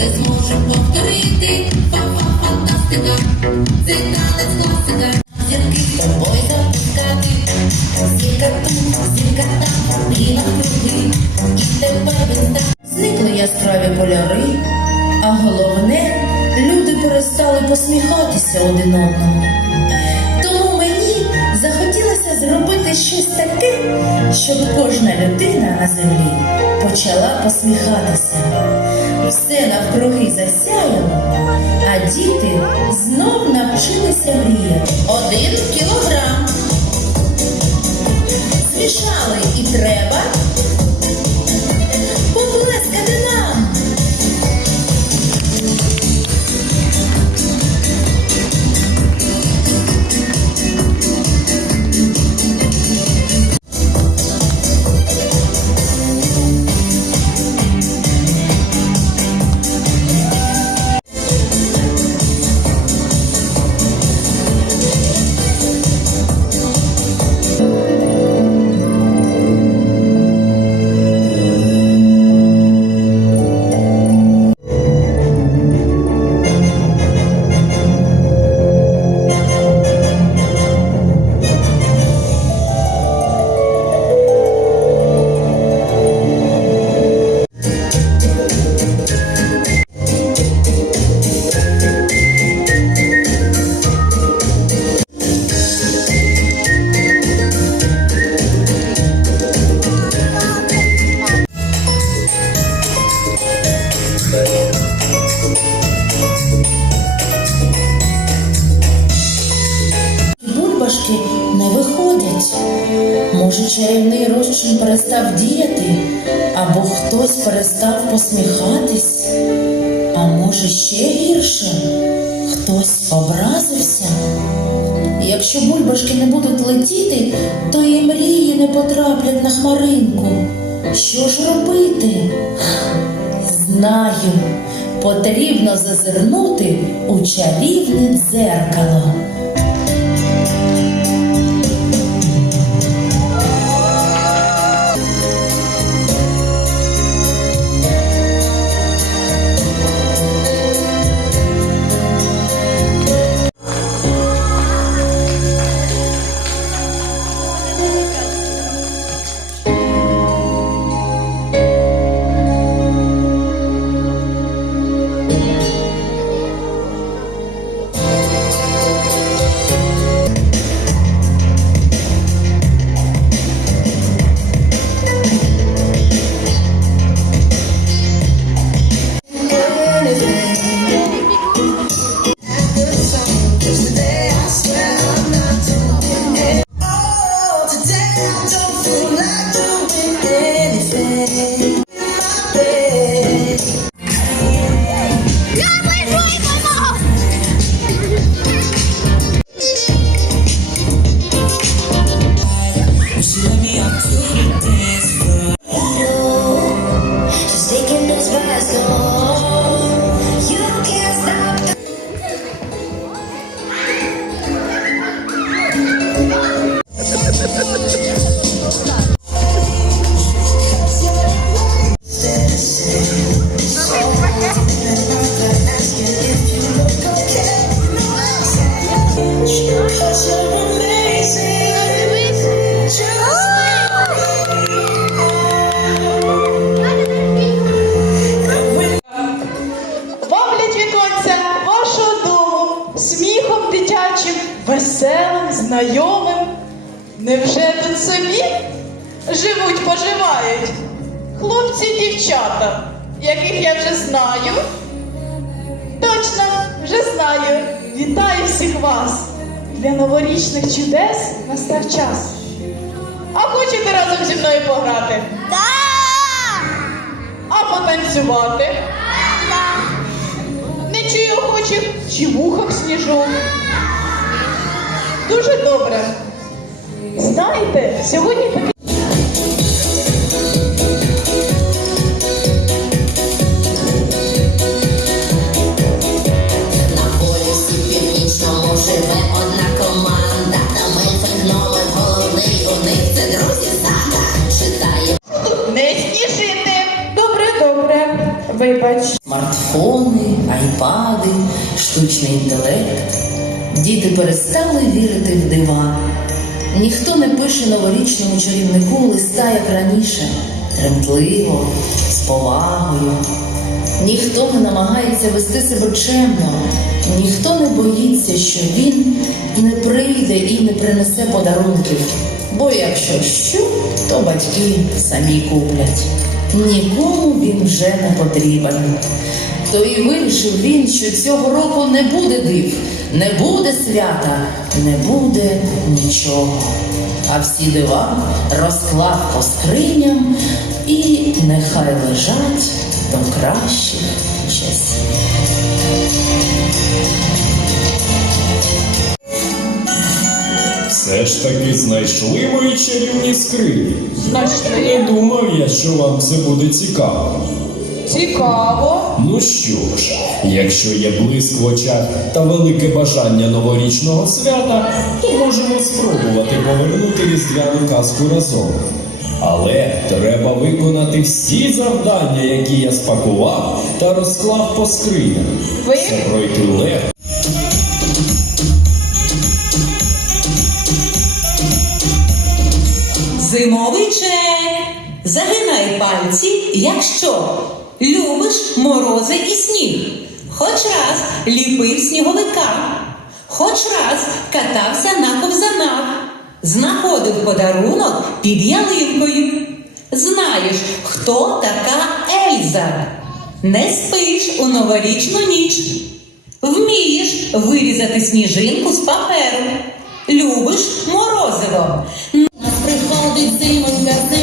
все зможу повторити. Фа-фа, фантастика, це танець класика. Зірки з тобою запускати, зірка тут, зірка там, і навкруги, і тебе відстати. Зникли яскраві кольори, а головне, люди перестали посміхатися один одному. Тому мені захотілося зробити щось таке, щоб кожна людина на землі почала посміхатися. Все навкруги засяяло, а діти знов навчилися мріяти. Один кілограм. Змішали і треба перестав діяти, або хтось перестав посміхатись, а може ще гірше, хтось образився. Якщо бульбашки не будуть летіти, то і мрії не потраплять на хмаринку. Що ж робити? Знаю, потрібно зазирнути у чарівне дзеркало. Живуть, поживають? Хлопці і дівчата, яких я вже знаю. Точно, вже знаю. Вітаю всіх вас. Для новорічних чудес настав час. А хочете разом зі мною пограти? А потанцювати? Не чую охочих чи в ухах сніжок. Дуже добре. Знаєте, сьогодні сада. Читає не Вибач. Смартфони, айпади, штучний інтелект. Діти перестали вірити в дива. Ніхто не пише новорічному чарівнику листа, як раніше, тремтливо, з повагою. Ніхто не намагається вести себе чемно, ніхто не боїться, що він не прийде і не принесе подарунків. Бо якщо що, то батьки самі куплять. Нікому він вже не потрібен. То і вирішив він, що цього року не буде див, не буде свята, не буде нічого. А всі дива розклав по скриням і нехай лежать до кращих часів. Все ж таки знайшли мої чарівні скрині. Знайшли. Не думав я, що вам це буде цікаво. Цікаво. Ну що ж, якщо є блиск в очах та велике бажання новорічного свята, то можемо спробувати повернути різдвяну казку разом. Але треба виконати всі завдання, які я спакував та розклав по скринях. Ви? Це пройти легко. Зимовий. Загинай пальці, якщо любиш морози і сніг. Хоч раз ліпив сніговика, хоч раз катався на ковзанах, знаходив подарунок під ялинкою. Знаєш, хто така Ельза? Не спиш у новорічну ніч. Вмієш вирізати сніжинку з паперу. Любиш морозиво. all the same and the same.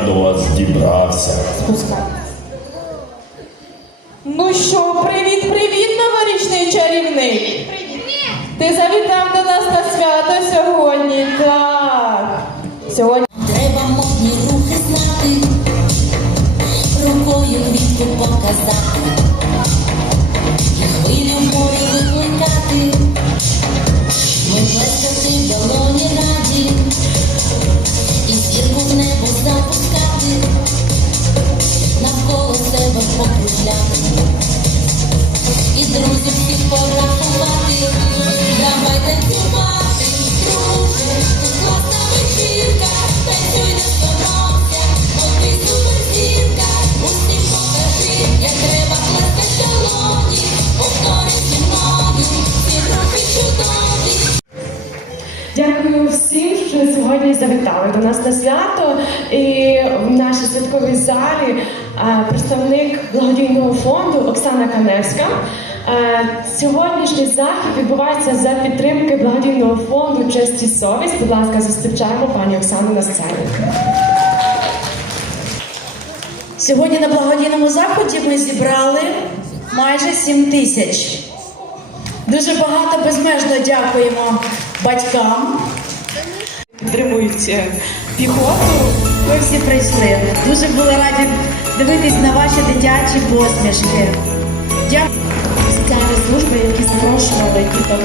Я до вас дібрався. Ну що, привіт, привіт, новорічний чарівник. Ти завітав до нас на свято сьогодні. Так. Сьогодні Треба модні рухи знати, рукою квітку показати, І в нашій святковій залі е, представник благодійного фонду Оксана Каневська. Е, Сьогоднішній захід відбувається за підтримки благодійного фонду Честь і совість. Будь ласка, зустрічаємо пані Оксану на сцені. Сьогодні на благодійному заході ми зібрали майже 7 тисяч. Дуже багато безмежно дякуємо батькам. Підтримують е, піхоту. Ви всі прийшли. Дуже були раді дивитись на ваші дитячі посмішки. Дякую Соціальні служби, які запрошували діток